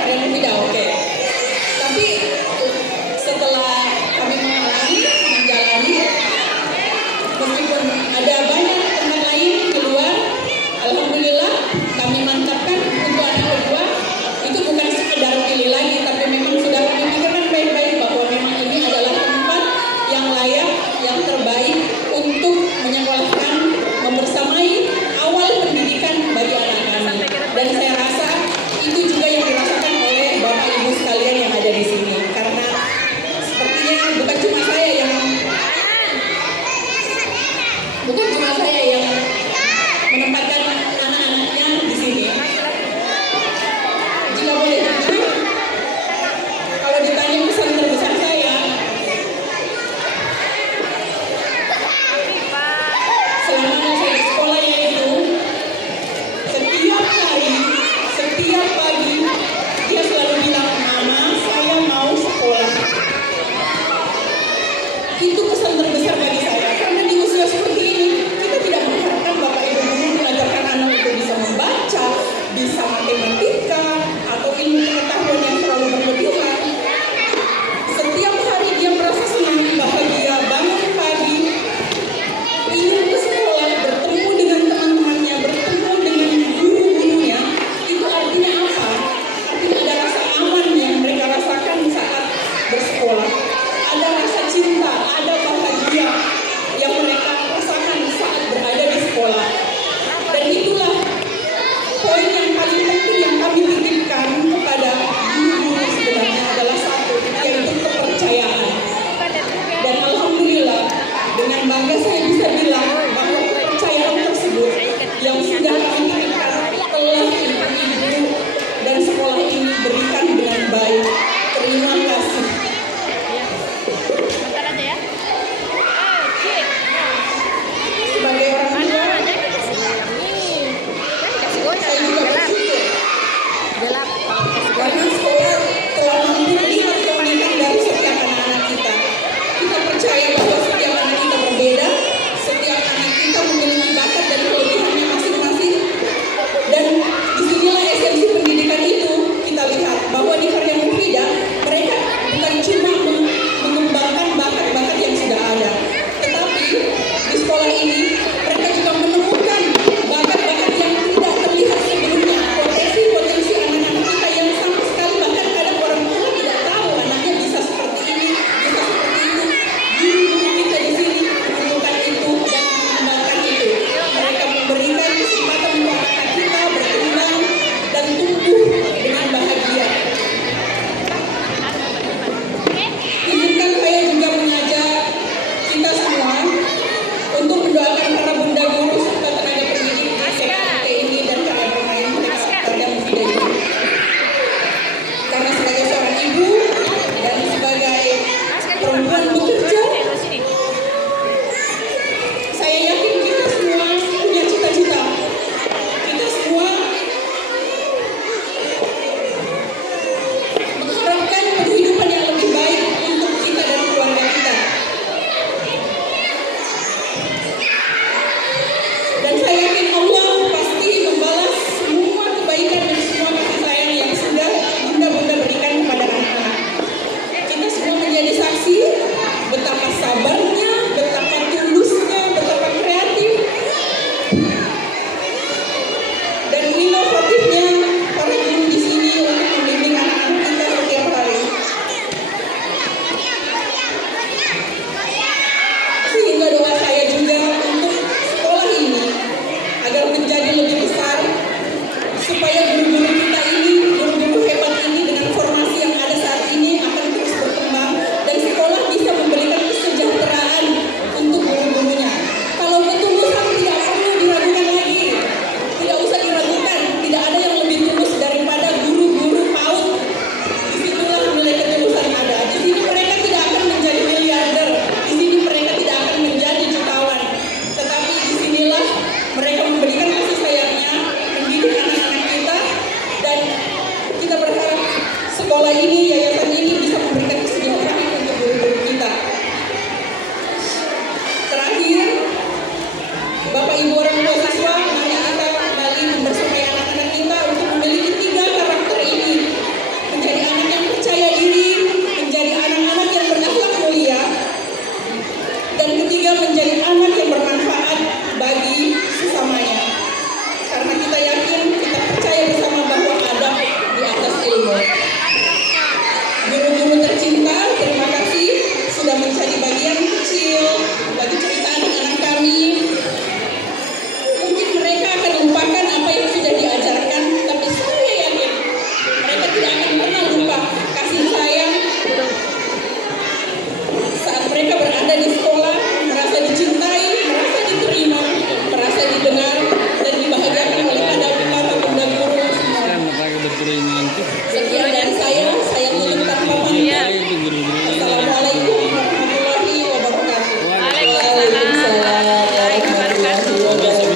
karya Mufida, oke. Tapi setelah kami menjalani, meskipun ada banyak tempat lain di luar, alhamdulillah kami mantapkan untuk anak kedua itu bukan sekedar pilih lagi, tapi memang sudah memikirkan baik-baik bahwa memang ini adalah tempat yang layak, yang terbaik untuk menyekolahkan, membersamai awal pendidikan bagi anak-anak. Dan saya rasa itu juga yang dirasakan oleh Bapak Ibu sekalian yang ada di sini, karena sepertinya bukan cuma saya yang menempatkan anak-anaknya di sini. Jika boleh jujur, kalau ditanya pesan terbesar saya, selama saya di sekolah, yaitu setiap hari, setiap pagi dia selalu bilang, "Mama, saya mau sekolah." Itu pesan terbesar bagi saya, karena di usia seperti ini kita tidak mengharapkan Bapak Ibu guru mengajarkan anak itu bisa membaca, bisa matematika, atau ilmu pengetahuan yang terlalu berlebihan. Setiap hari dia merasa senang, bahagia, bangun pagi, ingin ke sekolah, bertemu dengan teman-temannya, bertemu dengan guru-gurunya. Itu artinya apa? Artinya ada rasa aman yang mereka rasakan saat bersekolah. Ada rasa cinta, ada bahagia yang mereka rasakan saat berada di sekolah. Dan itulah poin yang paling penting yang kami titipkan kepada guru-guru sebenarnya adalah satu, yaitu kepercayaan. Dan alhamdulillah, dengan bangga saya bisa bilang bahwa kepercayaan tersebut yang sudah kami titipkan telah ibu-ibu dan sekolah ini berikan dengan baik. Terima kasih. Sebagai orang tua, saya juga bersyukur karena sekolah telah mampu melihat keunikan dari setiap anak-anak kita. Kita percaya bahwa setiap anak kita berbeda, setiap anak kita memiliki bakat dan kelebihannya masing-masing. Dan disinilah esensi pendidikan itu kita lihat bahwa di Karya Mufida mereka bukan cuma mengembangkan bakat-bakat yang sudah ada, tetapi di sekolah ini mereka juga menemukan bakat-bakat yang tidak terlihat sebelumnya, potensi-potensi anak-anak kita yang sama sekali bahkan kadang orang tua tidak tahu anaknya bisa seperti ini, bisa seperti itu. Guru-guru kita di sini menemukan itu dan mengembangkan itu. Mereka memberikan kesempatan untuk anak kita berkembang dan tumbuh dengan bahagia. Izinkan saya juga mengajak kita semua untuk mendoakan para bunda guru serta tenaga pendidik di CKT ini dan cara bermain Karya Mufida ini. Karena sebagai seorang ibu dan sebagai perempuan bekerja, saya yakin kita semua punya cita-cita. Kita semua mengharapkan kehidupan yang lebih baik untuk kita dan keluarga kita. Dan saya yakin Allah pasti membalas semua kebaikan dan semua kasih sayang yang sudah bunda-bunda berikan kepada anak-anak. Kita semua menjadi saksi betapa sabarnya, betapa tulusnya, betapa kreatif dan inovatifnya para guru di sini untuk membimbing anak-anak kita setiap hari. Sehingga doa saya juga untuk sekolah ini agar menjadi lebih besar, supaya guru-guru kita ini, guru-guru hebat ini dengan formasi yang ada saat ini akan terus berkembang dan sekolah bisa memberikan kesejahteraan untuk guru-gurunya. Kalau ketulusan tidak perlu diragukan lagi, tidak usah diragukan, tidak ada yang lebih tulus daripada guru-guru PAUD. Disitulah nilai ketulusan ada. Di sini mereka tidak akan menjadi miliarder, di sini mereka tidak akan menjadi jutawan, tetapi disinilah mereka memberikan kasih sayangnya, mendidik anak-anak kita, dan kita berharap sekolah ini, yayasan ini bisa memberikan kesejahteraan untuk guru-guru kita. Terakhir, Bapak Ibu orang tua siswa, mari kita kembali membersamai anak-anak kita untuk memiliki 3 karakter ini. luar biasa.